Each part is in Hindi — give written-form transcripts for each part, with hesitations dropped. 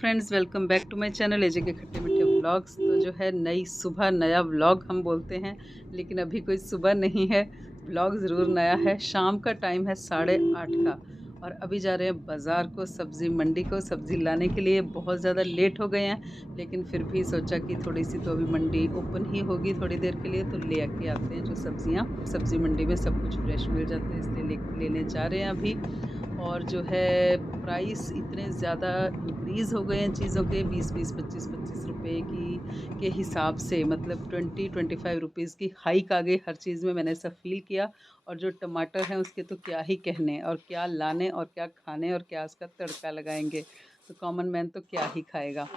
Friends, welcome back to my channel AJ के खट्टे मीठे व्लॉग्स। तो जो है नई सुबह नया व्लॉग हम बोलते हैं, लेकिन अभी कोई सुबह नहीं है। व्लॉग ज़रूर नया है। शाम का टाइम है 8:30 का और अभी जा रहे हैं बाज़ार को, सब्ज़ी मंडी को सब्ज़ी लाने के लिए। बहुत ज़्यादा लेट हो गए हैं, लेकिन फिर भी सोचा कि थोड़ी सी तो अभी मंडी ओपन ही होगी थोड़ी देर के लिए, तो ले आके आते हैं जो सब्ज़ियाँ। सब्ज़ी मंडी में सब कुछ फ्रेश मिल जाता है, इसलिए लेने जा रहे हैं अभी। और जो है प्राइस इतने ज़्यादा इंक्रीज़ हो गए हैं चीज़ों के, 20-20, 25-25 रुपए की के हिसाब से, मतलब 20-25 रुपीज़ की हाइक आ गई हर चीज़ में। मैंने ऐसा फ़ील किया। और जो टमाटर हैं उसके तो क्या ही कहने, और क्या लाने और क्या खाने और क्या उसका तड़का लगाएंगे, तो कॉमन मैन तो क्या ही खाएगा।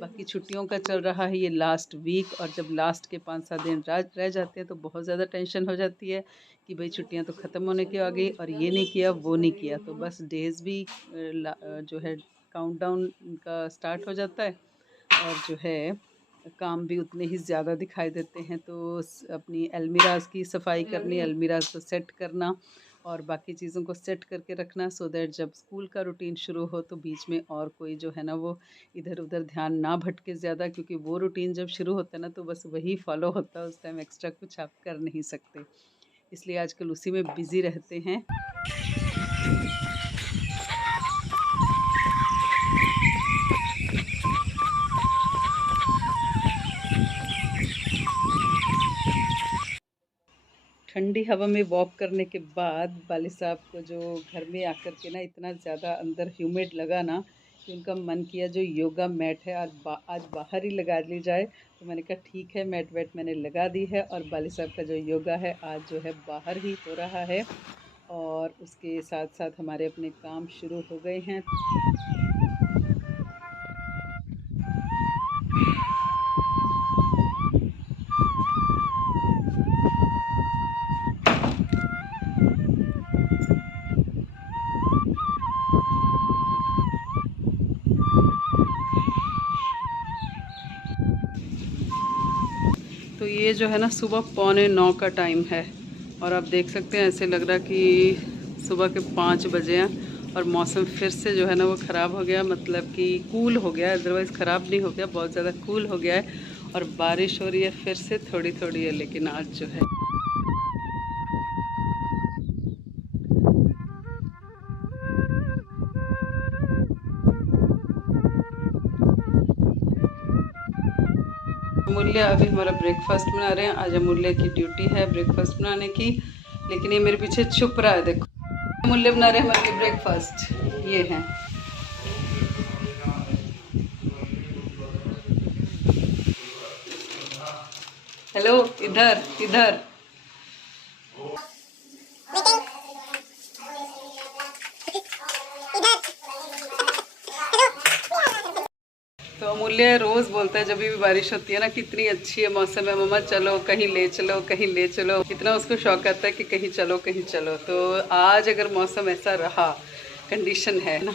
बाकी छुट्टियों का चल रहा है ये लास्ट वीक, और जब लास्ट के 5-7 दिन रह जाते हैं तो बहुत ज़्यादा टेंशन हो जाती है कि भाई छुट्टियां तो ख़त्म होने की आ गई और ये नहीं किया वो नहीं किया। तो बस डेज़ भी जो है काउंटडाउन का स्टार्ट हो जाता है, और जो है काम भी उतने ही ज़्यादा दिखाई देते हैं। तो अपनी अलमीराज की सफाई करनी, अलमीराज को सेट करना और बाकी चीज़ों को सेट करके रखना, सो दैट जब स्कूल का रूटीन शुरू हो तो बीच में और कोई जो है ना वो इधर उधर ध्यान ना भटके ज़्यादा, क्योंकि वो रूटीन जब शुरू होता है ना तो बस वही फॉलो होता है, उस टाइम एक्स्ट्रा कुछ आप कर नहीं सकते। इसलिए आजकल उसी में बिज़ी रहते हैं। ठंडी हवा में वॉक करने के बाद वाले साहब को जो घर में आकर के ना इतना ज़्यादा अंदर ह्यूमिड लगा ना कि उनका मन किया जो योगा मैट है आज बाहर ही लगा ली जाए। तो मैंने कहा ठीक है, मैट वैट मैंने लगा दी है और वाले साहब का जो योगा है आज जो है बाहर ही हो रहा है। और उसके साथ साथ हमारे अपने काम शुरू हो गए हैं। तो ये जो है ना सुबह 8:45 का टाइम है, और आप देख सकते हैं ऐसे लग रहा कि सुबह के 5 बजे हैं। और मौसम फिर से जो है ना वो ख़राब हो गया, मतलब कि कूल हो गया, अदरवाइज़ ख़राब नहीं हो गया, बहुत ज़्यादा कूल हो गया है। और बारिश हो रही है फिर से थोड़ी थोड़ी है, लेकिन आज जो है अमूल्य अभी हमारा ब्रेकफास्ट बना रहे हैं। आज अमूल्य की ड्यूटी है ब्रेकफास्ट बनाने की, लेकिन ये मेरे पीछे छुप रहा है। देखो, अमूल्य बना रहे हैं हमारे लिए ब्रेकफास्ट। ये हैं। हेलो, इधर इधर। तो अमूल्य रोज़ बोलता है जब भी बारिश होती है ना, कितनी अच्छी है मौसम है मम्मा, चलो कहीं ले चलो, कहीं ले चलो। कितना उसको शौक आता है कि कहीं चलो कहीं चलो। तो आज अगर मौसम ऐसा रहा, कंडीशन है ना,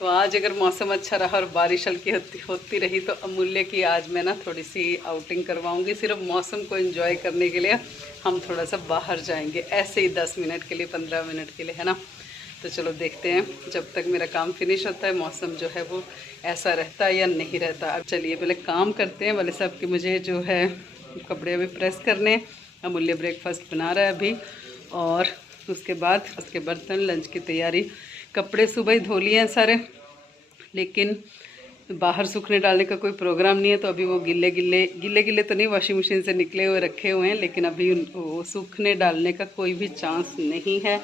तो आज अगर मौसम अच्छा रहा और बारिश हल्की होती रही तो अमूल्य की आज मैं ना थोड़ी सी आउटिंग करवाऊँगी। सिर्फ मौसम को एंजॉय करने के लिए हम थोड़ा सा बाहर जाएंगे, ऐसे ही 10 मिनट के लिए, 15 मिनट के लिए, है ना। तो चलो देखते हैं जब तक मेरा काम फिनिश होता है मौसम जो है वो ऐसा रहता है या नहीं रहता। अब चलिए पहले काम करते हैं। वाले साहब के मुझे जो है कपड़े अभी प्रेस करने, अमूल्य ब्रेकफास्ट बना रहा है अभी, और उसके बाद उसके बर्तन, लंच की तैयारी। कपड़े सुबह ही धो लिए हैं सारे, लेकिन बाहर सूखने डालने का कोई प्रोग्राम नहीं है। तो अभी वो गिल्ले गिल्ले तो नहीं, वॉशिंग मशीन से निकले हुए रखे हुए हैं, लेकिन अभी वो सूखने डालने का कोई भी चांस नहीं है।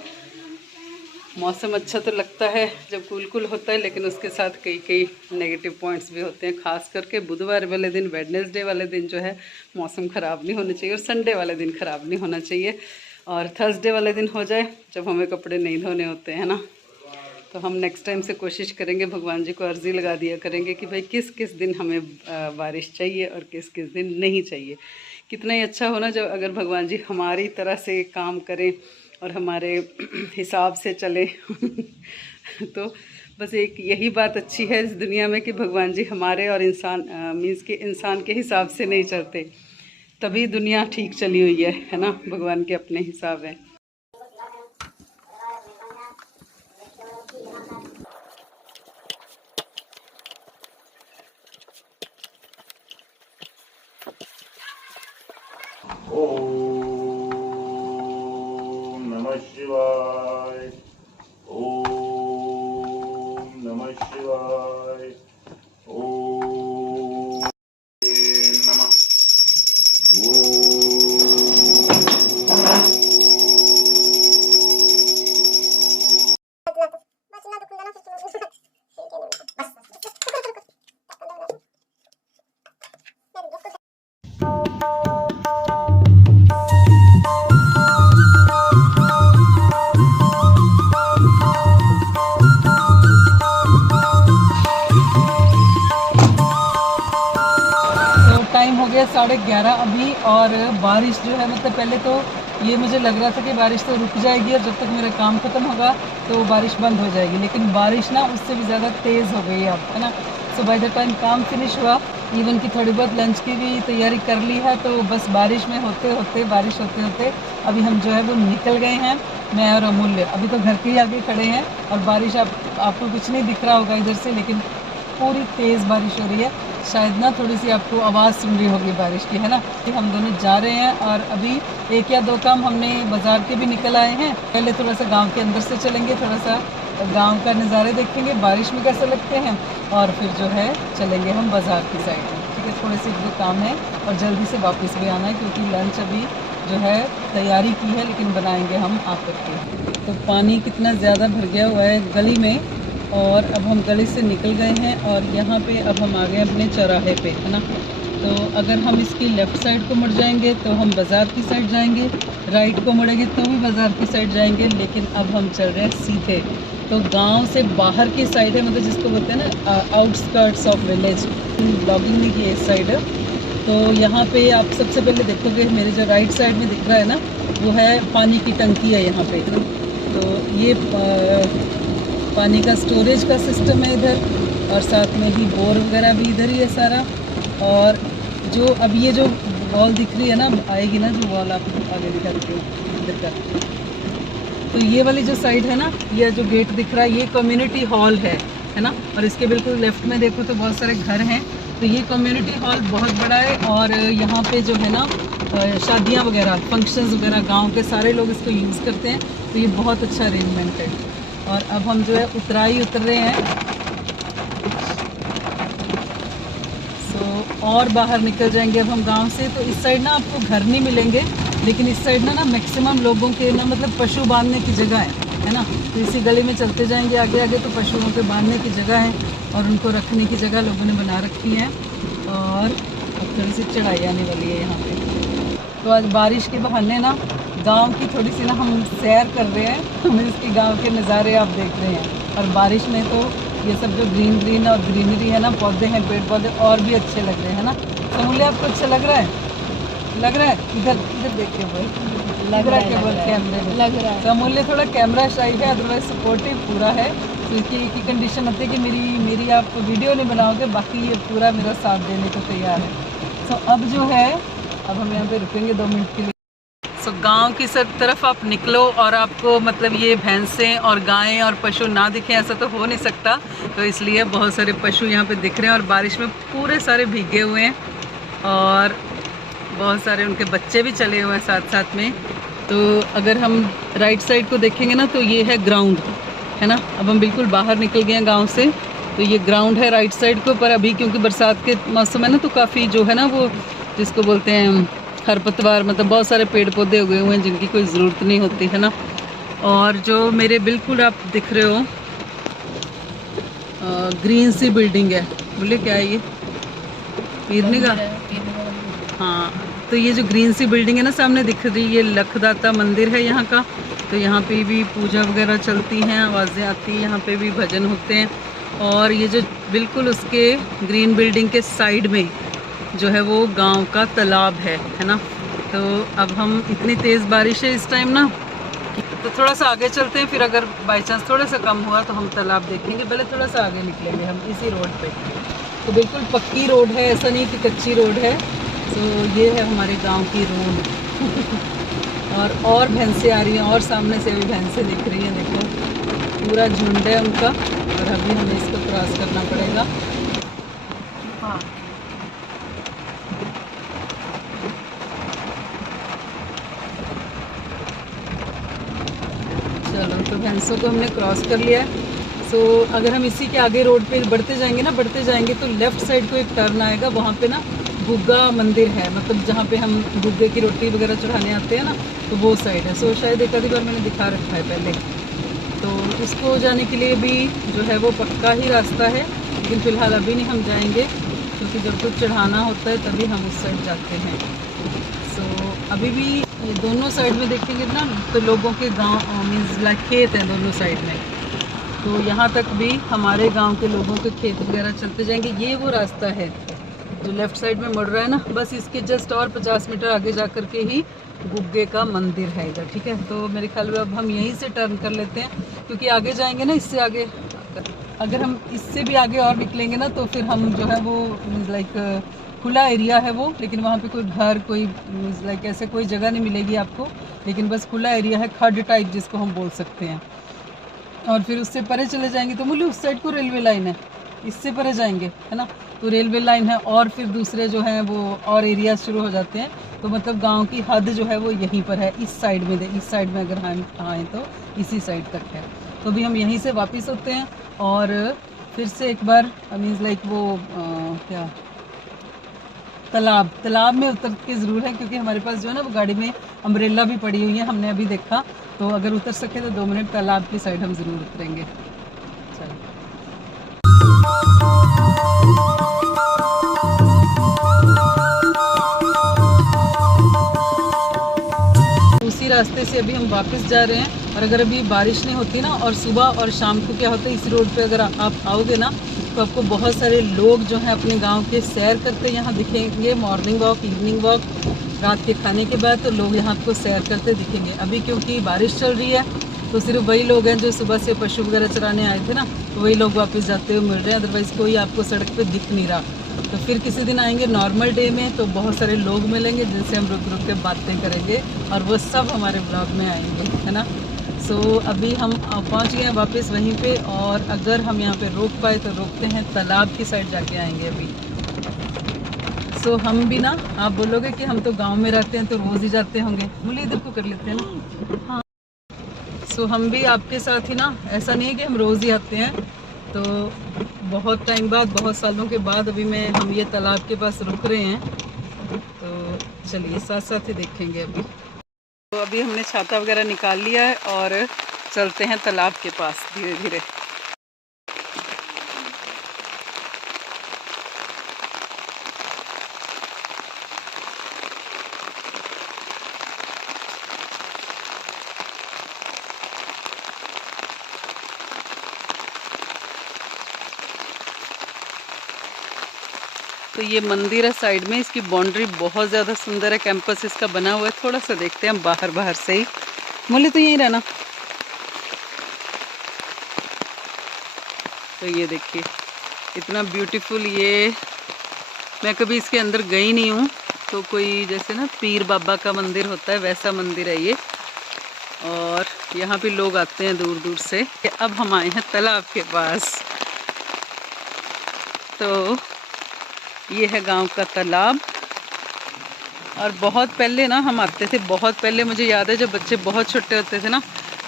मौसम अच्छा तो लगता है जब कूल होता है, लेकिन उसके साथ कई कई नेगेटिव पॉइंट्स भी होते हैं। खास करके बुधवार वाले दिन, वेडनेसडे वाले दिन जो है मौसम ख़राब नहीं होना चाहिए, और संडे वाले दिन ख़राब नहीं होना चाहिए। और थर्सडे वाले दिन हो जाए जब हमें कपड़े नहीं धोने होते हैं ना। तो हम नेक्स्ट टाइम से कोशिश करेंगे, भगवान जी को अर्ज़ी लगा दिया करेंगे कि भाई किस किस दिन हमें बारिश चाहिए और किस किस दिन नहीं चाहिए। कितना ही अच्छा होना जब अगर भगवान जी हमारी तरह से काम करें और हमारे हिसाब से चले। तो बस एक यही बात अच्छी है इस दुनिया में कि भगवान जी हमारे और इंसान मीन्स के इंसान के हिसाब से नहीं चलते, तभी दुनिया ठीक चली हुई है ना। भगवान के अपने हिसाब हैं। ओम नमः शिवाय। ओम नमः शिवाय। ओम नमः। टाइम हो गया 11:30 अभी, और बारिश जो है मतलब पहले तो ये मुझे लग रहा था कि बारिश तो रुक जाएगी और जब तक मेरा काम ख़त्म होगा तो बारिश बंद हो जाएगी, लेकिन बारिश ना उससे भी ज़्यादा तेज़ हो गई अब, है ना। सो बाय द टाइम काम फिनिश हुआ, इवन कि थोड़ी बहुत लंच की भी तैयारी कर ली है, तो बस बारिश में होते होते बारिश होते होते अभी हम जो है वो निकल गए हैं, मैं और अमूल्य। अभी तो घर के ही आगे खड़े हैं और बारिश आपको कुछ नहीं दिख रहा होगा इधर से, लेकिन पूरी तेज़ बारिश हो रही है। शायद ना थोड़ी सी आपको आवाज़ सुन रही होगी बारिश की, है ना। हम दोनों जा रहे हैं और अभी 1 या 2 काम हमने बाज़ार के भी निकल आए हैं। पहले थोड़ा सा गांव के अंदर से चलेंगे, थोड़ा सा गांव का नज़ारे देखेंगे बारिश में कैसे लगते हैं, और फिर जो है चलेंगे हम बाज़ार की साइड में। ठीक है, थोड़े से 1-2 काम है और जल्दी से वापस भी आना है, क्योंकि लंच अभी जो है तैयारी की है, लेकिन बनाएंगे हम आकर के। तो पानी कितना ज़्यादा भर गया हुआ है गली में, और अब हम गली से निकल गए हैं और यहाँ पे अब हम आ गए अपने चौराहे पे, है ना। तो अगर हम इसकी लेफ़्ट साइड को मुड़ जाएंगे तो हम बाज़ार की साइड जाएंगे, राइट को मुड़ेंगे तो भी बाज़ार की साइड जाएंगे, लेकिन अब हम चल रहे हैं सीधे। तो गांव से बाहर की साइड है, मतलब जिसको बोलते हैं ना आउटस्कर्ट्स ऑफ विलेज। ब्लॉगिंग नहीं की इस साइड। तो यहाँ पे आप सबसे पहले देखोगे मेरे जो राइट साइड में दिख रहा है ना, वो है पानी की टंकी है यहाँ पे, है ना। तो ये पानी का स्टोरेज का सिस्टम है इधर, और साथ में ही बोर वगैरह भी इधर ही है सारा। और जो अब ये जो वॉल दिख रही है ना, आएगी ना जो वॉल आपको आगे दिखा देती हूँ इधर का, तो ये वाली जो साइड है ना, ये जो गेट दिख रहा है ये कम्युनिटी हॉल है ना। और इसके बिल्कुल लेफ्ट में देखो तो बहुत सारे घर हैं। तो ये कम्युनिटी हॉल बहुत बड़ा है, और यहाँ पे जो है ना शादियाँ वगैरह, फंक्शंस वगैरह गांव के सारे लोग इसको यूज़ करते हैं। तो ये बहुत अच्छा अरेंजमेंट है। और अब हम जो है उतराई उतर रहे हैं, सो और बाहर निकल जाएंगे अब हम गांव से। तो इस साइड ना आपको घर नहीं मिलेंगे, लेकिन इस साइड ना मैक्सिमम लोगों के ना मतलब पशु बांधने की जगह है ना। तो इसी गली में चलते जाएंगे आगे आगे, तो पशुओं के बांधने की जगह है और उनको रखने की जगह लोगों ने बना रखी है। और अब थोड़ी सी चढ़ाई आने वाली है यहाँ पे। तो आज बारिश के बहाने ना गांव की थोड़ी सी ना हम सैर कर रहे हैं, हम इसकी गांव के नज़ारे आप देख रहे हैं। और बारिश में तो ये सब जो ग्रीन और ग्रीनरी है ना, पौधे हैं, पेड़ पौधे और भी अच्छे लग रहे हैं ना। तो मूल्य आपको अच्छा लग रहा है? लग रहा है? इधर इधर देखिए भाई, लग रहा है केवल कैमरे में लग रहा है। तो मूल्य थोड़ा कैमरा शाई है, अदरवाइज सपोर्टिव पूरा है। क्योंकि एक ही कंडीशन होती है कि मेरी आप वीडियो नहीं बनाओगे, बाकी ये पूरा मेरा साथ देने को तैयार है। तो अब जो है अब हम यहाँ पे रुकेंगे 2 मिनट के लिए। सो गांव की सब तरफ आप निकलो और आपको मतलब ये भैंसें और गायें और पशु ना दिखें, ऐसा तो हो नहीं सकता। तो इसलिए बहुत सारे पशु यहाँ पे दिख रहे हैं और बारिश में पूरे सारे भीगे हुए हैं, और बहुत सारे उनके बच्चे भी चले हुए हैं साथ साथ में। तो अगर हम राइट साइड को देखेंगे ना, तो ये है ग्राउंड, है ना। अब हम बिल्कुल बाहर निकल गए हैं गाँव से, तो ये ग्राउंड है राइट साइड को। पर अभी क्योंकि बरसात के मौसम है ना, तो काफ़ी जो है ना वो जिसको बोलते हैं खरपतवार, मतलब बहुत सारे पेड़ पौधे उगे हुए हैं जिनकी कोई ज़रूरत नहीं होती, है ना। और जो मेरे बिल्कुल आप दिख रहे हो ग्रीन सी बिल्डिंग है, बोले क्या है ये, पीरनी का, हाँ। तो ये जो ग्रीन सी बिल्डिंग है ना सामने दिख रही, ये लखदाता मंदिर है यहाँ का। तो यहाँ पे भी पूजा वगैरह चलती हैं, आवाज़ें आती हैं, यहाँ पे भी भजन होते हैं। और ये जो बिल्कुल उसके ग्रीन बिल्डिंग के साइड में जो है वो गांव का तालाब है ना। तो अब हम इतनी तेज़ बारिश है इस टाइम ना, तो थोड़ा सा आगे चलते हैं, फिर अगर बाई चांस थोड़ा सा कम हुआ तो हम तालाब देखेंगे। पहले थोड़ा सा आगे निकलेंगे हम इसी रोड पे। तो बिल्कुल पक्की रोड है, ऐसा नहीं कि कच्ची रोड है। तो ये है हमारे गांव की रोड। और भैंसें आ रही हैं, और सामने से भी भैंसें दिख रही हैं, देखो पूरा झुंड है उनका। और अभी हमें इसको क्रॉस करना पड़ेगा। हाँ, तो भैंसों को हमने क्रॉस कर लिया है। सो अगर हम इसी के आगे रोड पे बढ़ते जाएंगे तो लेफ़्ट साइड को एक टर्न आएगा, वहाँ पे ना गुग्गा मंदिर है, मतलब जहाँ पे हम गुग्गे की रोटी वगैरह चढ़ाने आते हैं ना, तो वो साइड है। सो शायद एक आधी बार मैंने दिखा रखा है पहले। तो उसको जाने के लिए भी जो है वो पक्का ही रास्ता है, लेकिन फ़िलहाल अभी नहीं हम जाएंगे, क्योंकि जब कुछ चढ़ाना होता है तभी हम उस साइड जाते हैं। सो अभी भी दोनों साइड में देखेंगे ना तो लोगों के गांव मीन्स लाइक खेत हैं दोनों साइड में, तो यहाँ तक भी हमारे गांव के लोगों के खेत वगैरह चलते जाएंगे। ये वो रास्ता है जो लेफ़्ट साइड में मुड़ रहा है ना, बस इसके जस्ट और 50 मीटर आगे जा कर के ही गुग्गे का मंदिर है इधर, ठीक है। तो मेरे ख्याल में अब हम यहीं से टर्न कर लेते हैं, क्योंकि आगे जाएंगे ना, इससे आगे अगर हम इससे भी आगे और निकलेंगे ना तो फिर हम जो है वो लाइक खुला एरिया है वो, लेकिन वहाँ पे कोई घर कोई लाइक ऐसे कोई जगह नहीं मिलेगी आपको, लेकिन बस खुला एरिया है, खड टाइप जिसको हम बोल सकते हैं। और फिर उससे परे चले जाएंगे तो बोले उस साइड को रेलवे लाइन है, इससे परे जाएंगे है ना, तो रेलवे लाइन है, और फिर दूसरे जो हैं वो और एरिया शुरू हो जाते हैं। तो मतलब गांव की हद जो है वो यहीं पर है, इस साइड में इस साइड में अगर हम आएँ तो इसी साइड तक है। तो भी हम यहीं से वापस होते हैं और फिर से एक बार मीन्स लाइक वो क्या तालाब में उतर के ज़रूर है, क्योंकि हमारे पास जो है ना वो गाड़ी में अम्ब्रेला भी पड़ी हुई है, हमने अभी देखा। तो अगर उतर सके तो 2 मिनट तालाब की साइड हम ज़रूर उतरेंगे। चलिए, उसी रास्ते से अभी हम वापस जा रहे हैं। और अगर अभी बारिश नहीं होती ना, और सुबह और शाम को क्या होता है, इस रोड पे अगर आप आओगे ना तो आपको बहुत सारे लोग जो हैं अपने गांव के सैर करते यहाँ दिखेंगे। मॉर्निंग वॉक, इवनिंग वॉक, रात के खाने के बाद तो लोग यहाँ आपको सैर करते दिखेंगे। अभी क्योंकि बारिश चल रही है तो सिर्फ वही लोग हैं जो सुबह से पशु वगैरह चराने आए थे ना, तो वही लोग वापस जाते हुए मिल रहे हैं, अदरवाइज़ कोई आपको सड़क पे दिख नहीं रहा। तो फिर किसी दिन आएंगे नॉर्मल डे में तो बहुत सारे लोग मिलेंगे जिनसे हम रुक रुक के बातें करेंगे, और वो सब हमारे ब्लॉग में आएंगे, है ना। सो अभी हम पहुंच गए हैं वापस वहीं पे, और अगर हम यहाँ पे रोक पाए तो रोकते हैं, तालाब की साइड जाके आएंगे अभी। सो हम भी ना, आप बोलोगे कि हम तो गांव में रहते हैं तो रोज़ ही जाते होंगे, बोले इधर को कर लेते हैं ना। हाँ, सो हम भी आपके साथ ही ना, ऐसा नहीं है कि हम रोज़ ही आते हैं, तो बहुत टाइम बाद, बहुत सालों के बाद अभी हम ये तालाब के पास रुक रहे हैं। तो चलिए साथ साथ ही देखेंगे अभी। तो अभी हमने छाता वगैरह निकाल लिया है और चलते हैं तालाब के पास धीरे धीरे। तो ये मंदिर है साइड में, इसकी बाउंड्री बहुत ज़्यादा सुंदर है, कैंपस इसका बना हुआ है। थोड़ा सा देखते हैं हम बाहर से ही, बोले तो यहीं रहना। तो ये देखिए इतना ब्यूटीफुल, ये मैं कभी इसके अंदर गई नहीं हूँ, तो कोई जैसे ना पीर बाबा का मंदिर होता है वैसा मंदिर है ये, और यहाँ पे लोग आते हैं दूर दूर से। अब हम आए हैं तालाब के पास। तो ये है गांव का तालाब, और बहुत पहले ना हम आते थे, बहुत पहले मुझे याद है जब बच्चे बहुत छोटे होते थे ना,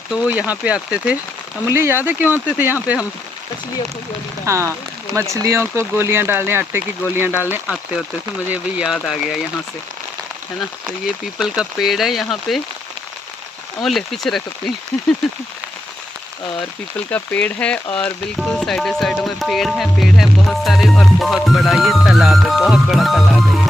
तो यहाँ पे आते थे। मुझे याद है क्यों आते थे यहाँ पे हम, मछलियों को गोली, हाँ मछलियों को गोलियाँ डालने, आटे की गोलियाँ डालने आते होते थे, मुझे अभी याद आ गया यहाँ से, है ना। तो ये पीपल का पेड़ है यहाँ पे, ओले पीछे रख अपनी और पीपल का पेड़ है, और बिल्कुल साइडों साइडों में पेड़ हैं बहुत सारे, और बहुत बड़ा ये तालाब है, बहुत बड़ा तालाब है ये।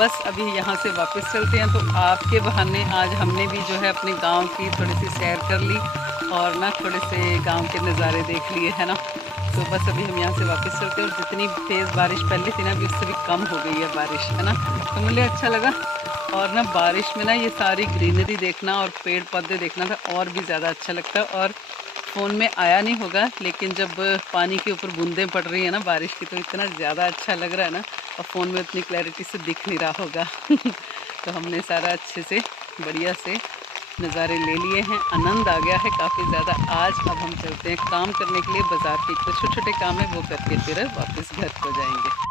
बस अभी यहाँ से वापस चलते हैं। तो आपके बहाने आज हमने भी जो है अपने गांव की थोड़ी सी सैर कर ली, और ना थोड़े से गांव के नज़ारे देख लिए, है ना। तो बस अभी हम यहाँ से वापस चलते हैं, और जितनी तेज़ बारिश पहले थी ना अभी उससे भी कम हो गई है बारिश, है ना। तो मुझे अच्छा लगा और ना बारिश में ना ये सारी ग्रीनरी देखना और पेड़ पौधे देखना था और भी ज़्यादा अच्छा लगता है। और फ़ोन में आया नहीं होगा, लेकिन जब पानी के ऊपर बूंदें पड़ रही है ना बारिश की, तो इतना ज़्यादा अच्छा लग रहा है ना, और फ़ोन में उतनी क्लैरिटी से दिख नहीं रहा होगा। तो हमने सारा अच्छे से बढ़िया से नज़ारे ले लिए हैं, आनंद आ गया है काफ़ी ज़्यादा। आज अब हम चलते हैं काम करने के लिए बाज़ार के, तो छोटे छोटे काम है वो करके फिर वापस घर को जाएंगे।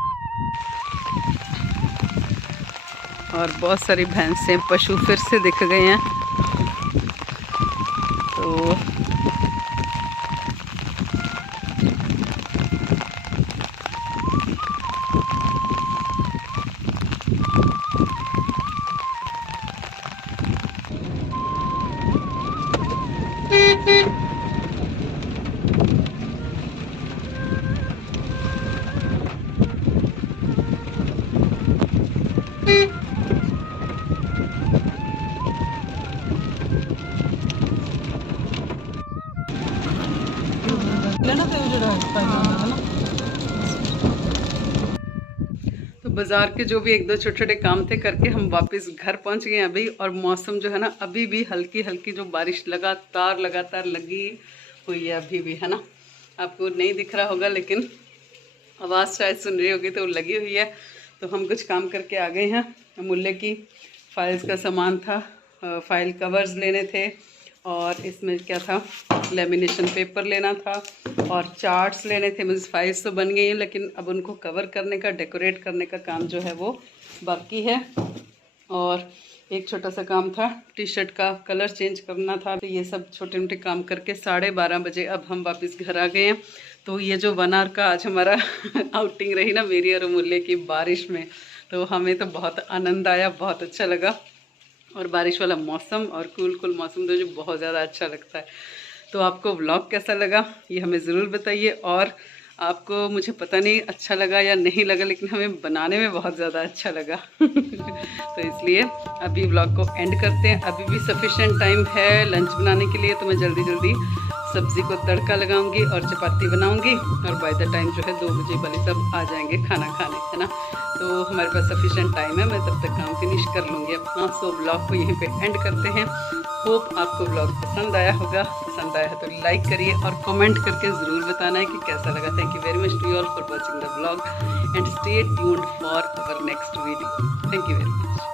और बहुत सारी भैंसें पशु फिर से दिख गए हैं। तो तो बाज़ार के जो भी एक दो छोटे छोटे काम थे करके हम वापस घर पहुंच गए अभी। और मौसम जो है ना अभी भी हल्की हल्की जो बारिश लगातार लगी हुई है अभी भी, है ना। आपको नहीं दिख रहा होगा लेकिन आवाज़ शायद सुन रही होगी, तो लगी हुई है। तो हम कुछ काम करके आ गए हैं। मूल्य की फाइल्स का सामान था, फाइल कवर्स लेने थे, और इसमें क्या था, लेमिनेशन पेपर लेना था, और चार्ट्स लेने थे। मुझे फाइल्स तो बन गई हैं, लेकिन अब उनको कवर करने का, डेकोरेट करने का काम जो है वो बाकी है। और एक छोटा सा काम था, टी शर्ट का कलर चेंज करना था। तो ये सब छोटे मोटे काम करके 12:30 बजे अब हम वापस घर आ गए हैं। तो ये जो 1 आवर का आज हमारा आउटिंग रही ना मेरी और मूल्य की बारिश में, तो हमें तो बहुत आनंद आया, बहुत अच्छा लगा। और बारिश वाला मौसम और कूल मौसम तो जो बहुत ज़्यादा अच्छा लगता है। तो आपको व्लॉग कैसा लगा ये हमें ज़रूर बताइए। और आपको, मुझे पता नहीं अच्छा लगा या नहीं लगा, लेकिन हमें बनाने में बहुत ज़्यादा अच्छा लगा। तो इसलिए अभी व्लॉग को एंड करते हैं। अभी भी सफिशेंट टाइम है लंच बनाने के लिए, तो मैं जल्दी सब्ज़ी को तड़का लगाऊंगी और चपाती बनाऊंगी। और बाय द टाइम जो है 2 बजे वाले सब आ जाएंगे खाना खाने, है ना। तो हमारे पास सफिशेंट टाइम है, मैं तब तक काम फिनिश कर लूँगी अपना। सो व्लॉग को यहीं पे एंड करते हैं। होप आपको व्लॉग पसंद आया होगा। पसंद आया है तो लाइक करिए और कमेंट करके ज़रूर बताना है कि कैसा लगा। Thank you very much to you all for watching the vlog and stay tuned for our next video. Thank you very much.